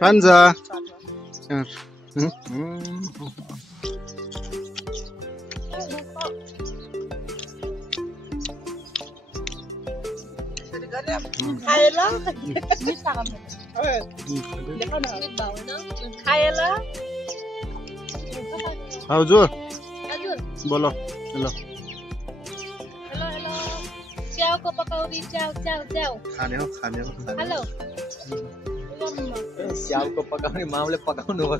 Panza. खाएला मिठा गर्नु देखौ न खाएला हजुर बोलो हेलो हेलो च्याउ को पकौडी च्याउ खाने हो हेलो स्याउ को पकाउने माउले पकाउनु हो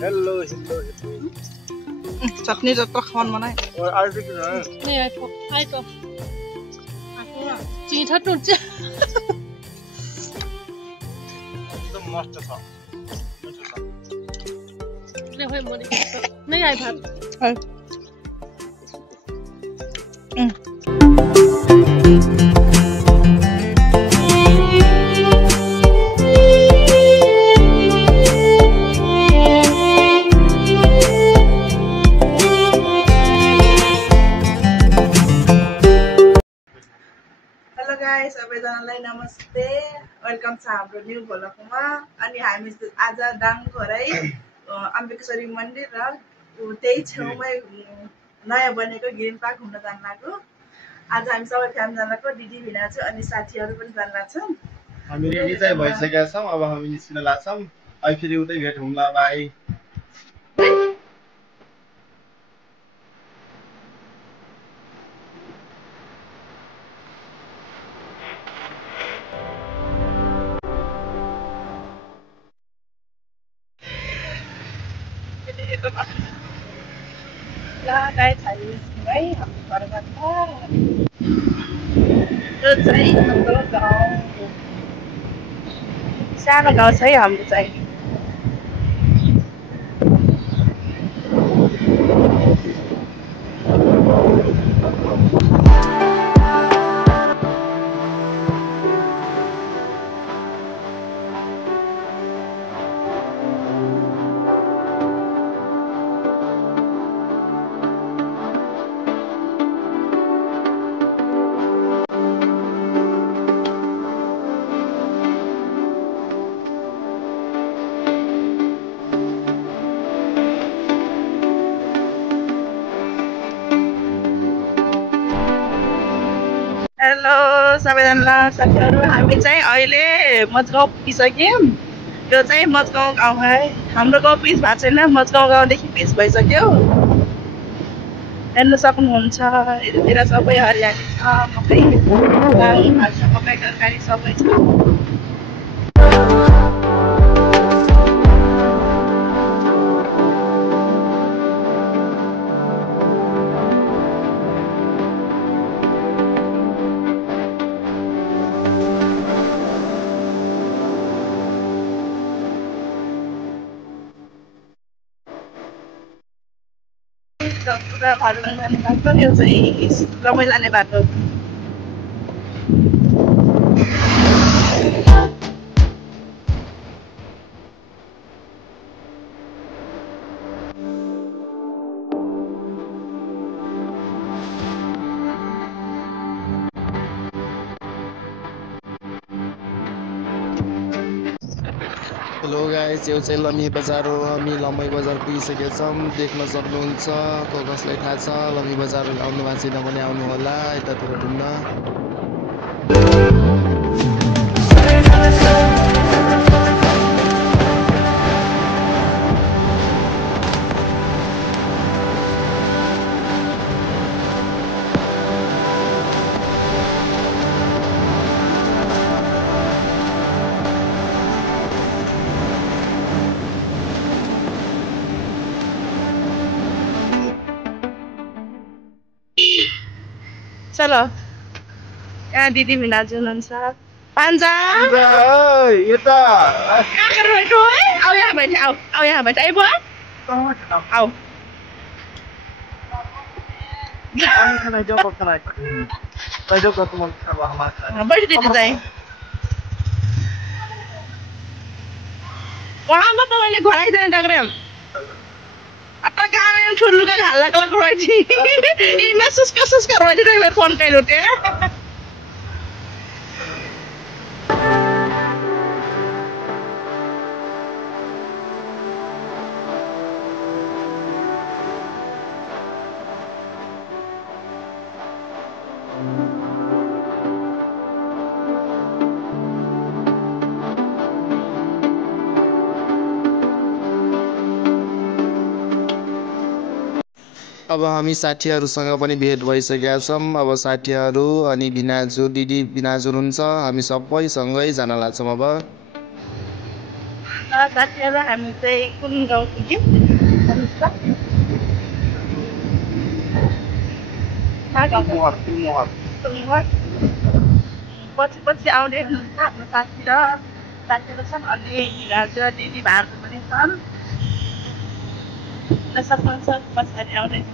हेलो चटनी जत्रो खान मनाइ नै आइको चिठा टुट्छ एकदम मस्त छ नै होय मने नै आइ भात सबैजनालाई नमस्ते वेलकम छ हाम्रो न्यू भ्लगमा अनि हामी आज दाङखोरै अम्बेकेश्वरी मन्दिर र त्यही छेउमै नयाँ बनेको ग्रिन पार्क घुम्न जान लाग्यो आज हामी सबै फ्यामिली जान लाग्यो दिदी भिनाजु अनि साथीहरू पनि जान लाग्छन् हामी रेडी चाहिँ भइसकेका छौं अब हामी निस्किन लाग्छौं अहिले फेरि उतै भेट हुँला बाइ ला गाइस हामी है हाम्रो घरबाट यो चाहिँ हाम्रो गाउँ सानो गाउँ छ है हाम्रो चाहिँ हेलो सबैजना साथीहरू हामी चाहिँ अहिले मजगाउँ पुगिसक्यौँ यो चाहिँ मजगाउँ गाउँ है हाम्रो गाउँ पिच भएको छैन मजगाउँ गाउँदेखि पिच भइसक्यो हेर्नु सक्नुहुन्छ यतातिर सबै हरियाली छ मकै मकै तरकारी सबै छ पुरा भाडो लाने बाटो यो चाहिँ रमाइलो लाने बाटो हेलो गाइस यो चाहिँ लमी बजार हो हामी लमी बजार पुगिसकेका छौँ देख्न सक्नुहुन्छ कसलाई थाहा छ लमी बजार आउनु भएको छैन भने आउनु होला यतातिर घुम्न चलो यहाँ दिदी भिनाजु हुनुहुन्छ पान्जा यता कहाँ गरेर बैठो है आऊ यहाँ बैठ आऊ यहाँ बैठ आइबो आऊ बैठ दिदी चाहिँ वहाँ पर तपाईँले घोराइदिनु टक्रेम आता गाना ठुलो का खाला कला घोराइदि इमा सुस्का घोराइदि ड्राइभर फोन कइलो ते अब हामी साथीहरूसँग पनि भेट भइसकेका छौँ। अब साथीहरू अनि भिनाजु दिदी भिनाजु हुनुहुन्छ, हामी सबै सँगै जान लाग्छौँ। अब साथीहरु हामी चाहिँ कुन गाउँ पुग्यौं पछि आउने हुनुहुन्छ हाम्रो साथीहरू छन् अनि भिनाजु दिदी भान्जु पनि छन् सरपञ्च पछाडि आउँदैछ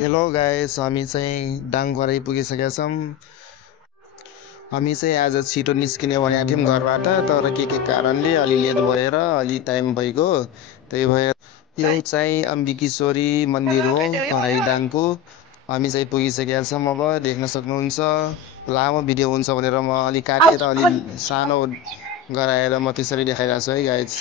हेलो गाइस, हामी चाहिँ डाङघरै पुगिसकेका छौँ। हामी चाहिँ आज छिटो निस्किने भनेको थियौँ घरबाट, तर के कारणले अलि लेट भएर अलि टाइम भइगयो। त्यही भएर यो चाहिँ अम्बिकेश्वरी मन्दिर हो खराइडाङको। हामी चाहिँ पुगिसकेका छौँ। अब देख्न सक्नुहुन्छ। लामो भिडियो हुन्छ भनेर म अलि काटेर अलि सानो गराएर म त्यसरी देखाइरहेको छु है गाइस।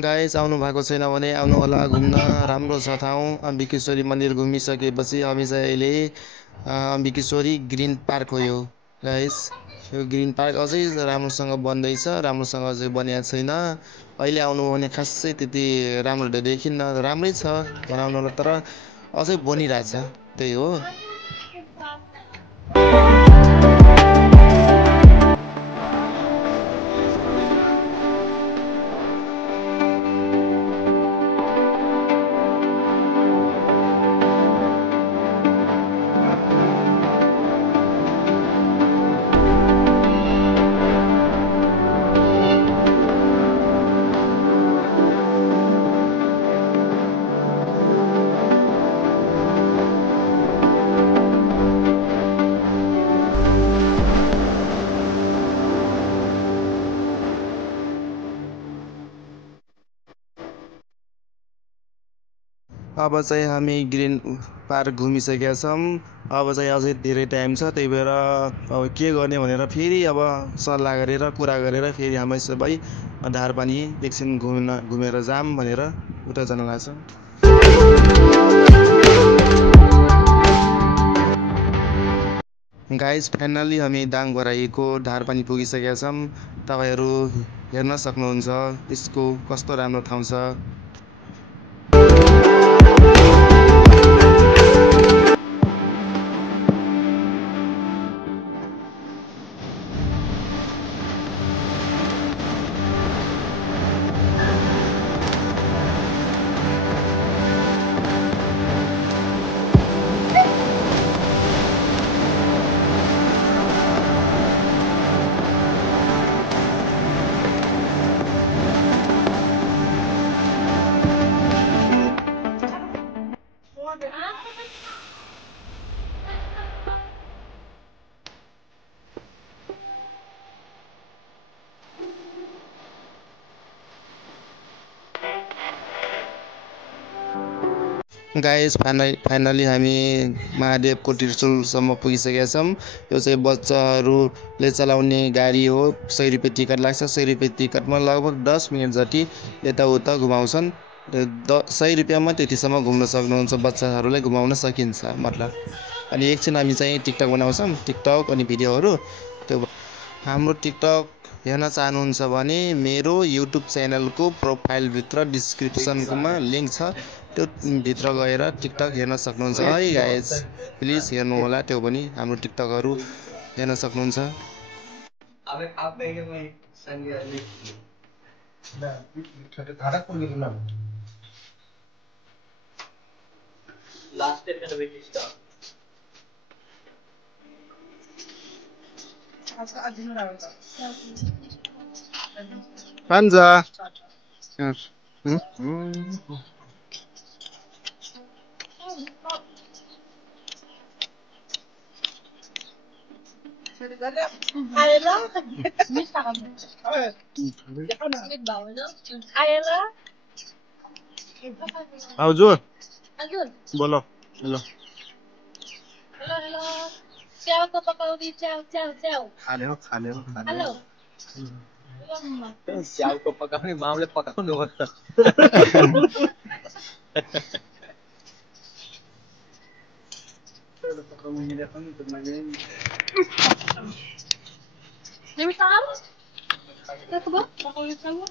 गाइस, आउनु भएको छैन भने आउनु होला घुम्न, राम्रो छ ठाउँ। अम्बिकेश्वरी मन्दिर घुमिसकेपछि हामी चाहिँ अहिले अम्बिकेश्वरी ग्रिन पार्क हो यो गाइस। यो ग्रिन पार्क अझै राम्रोसँग बन्दैछ, राम्रोसँग अझै बनिएको छैन। अहिले आउनु भने खासै त्यति राम्रो देखिन्न, राम्रै छ बनाउनलाई, तर अझै बनिरहेछ, त्यही हो। अब चाहिँ हामी ग्रिन पार्क घुमिसकेका छौँ। अब चाहिँ अझै धेरै टाइम छ, त्यही भएर अब के गर्ने भनेर फेरि अब सल्लाह गरेर कुरा गरेर फेरि हामी सबै धारपानी एकछिन घुमेर जाऊँ भनेर उता जान लाग्छौँ। गाइस, फाइनल्ली हामी दाङघराईको धारपानी पुगिसकेका छौँ। तपाईँहरू हेर्न सक्नुहुन्छ यसको कस्तो राम्रो ठाउँ छ। गाइस फाइनली हामी महादेवको त्रिशुलसम्म पुगिसकेका छौँ। यो चाहिँ बच्चाहरूले चलाउने गाडी हो। 100 रुपियाँ टिकट लाग्छ। 100 रुपियाँ टिकटमा लगभग 10 मिनट जति यताउता घुमाउँछन्। 100 रुपियाँमा त्यतिसम्म घुम्न सक्नुहुन्छ, बच्चाहरूलाई घुमाउन सकिन्छ मतलब। अनि एकछिन हामी चाहिँ टिकटक बनाउँछौँ, टिकटक अनि भिडियोहरू। त्यो हाम्रो टिकटक हेर्न चाहनुहुन्छ भने मेरो युट्युब च्यानलको प्रोफाइलभित्र डिस्क्रिप्सनमा लिङ्क छ, त्यो भित्र गएर टिकटक हेर्न सक्नुहुन्छ है गाइस। प्लिज हेर्नु होला, त्यो पनि हाम्रो टिकटकहरू हेर्न सक्नुहुन्छ। Panza. Hazur. बोलो हेलो हेलो च्याउको पकौडी च्याउ खाने हो हेलो च्याउको पकाउने मामले पकाउनु पर्छ।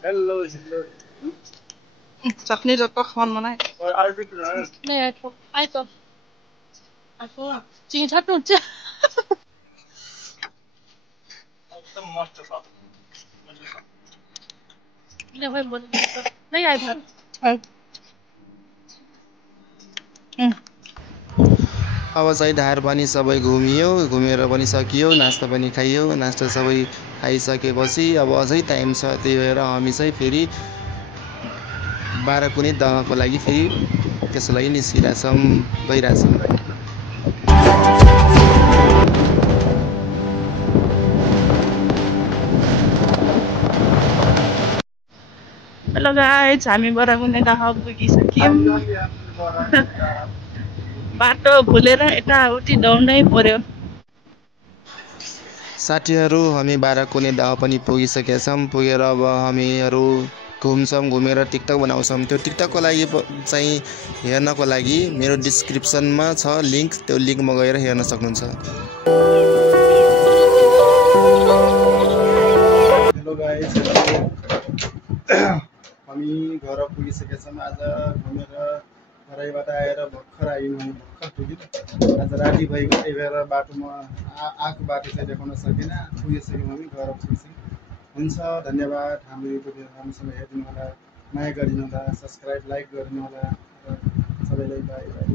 हेलो चटनी तो खान मना नहीं आई तो चिनी सक्नुहुन्छ नहीं आई भात अब चाहिँ धार पनि सबै घुमेर पनि सकियो, नास्ता पनि खाइयो। नास्ता सबै खाइसकेपछि अब अझै टाइम छ, त्यही भएर हामी चाहिँ फेरि बाह्रकुने दहको लागि फेरि त्यसको लागि गइरहेछौँ। हेलो गाइस, हामी बरागुने दाह पुगिसक्यौँ। बाटो भुलेर यताउति दौड्नै पर्यो। साथीहरू, हामी बाह्रकुने दाह पनि पुगिसकेका छौँ। पुगेर अब हामीहरू घुम्छौँ, घुमेर टिकटक बनाउँछौँ। त्यो टिकटकको लागि चाहिँ हेर्नको लागि मेरो डिस्क्रिप्सनमा छ लिङ्क, त्यो लिङ्कमा गएर हेर्न सक्नुहुन्छ। हेलो गाइस, हामी घर पुगिसकेका छौँ। आज घुमेर घरैबाट आएर भर्खर आयौँ, हामी भर्खर पुग्यौँ। आज राति भइगयो, त्यही भएर बाटोमा आएको बाटो चाहिँ देखाउन सकिनँ। पुगिसक्यौँ, हामी घर पुगिसक्यौँ। हुन्छ, धन्यवाद। हाम्रो युट्युब राम्रोसँग हेरिदिनु होला, माया गरिदिनु होला, सब्सक्राइब लाइक गरिदिनु होला। सबैलाई बाई बाई।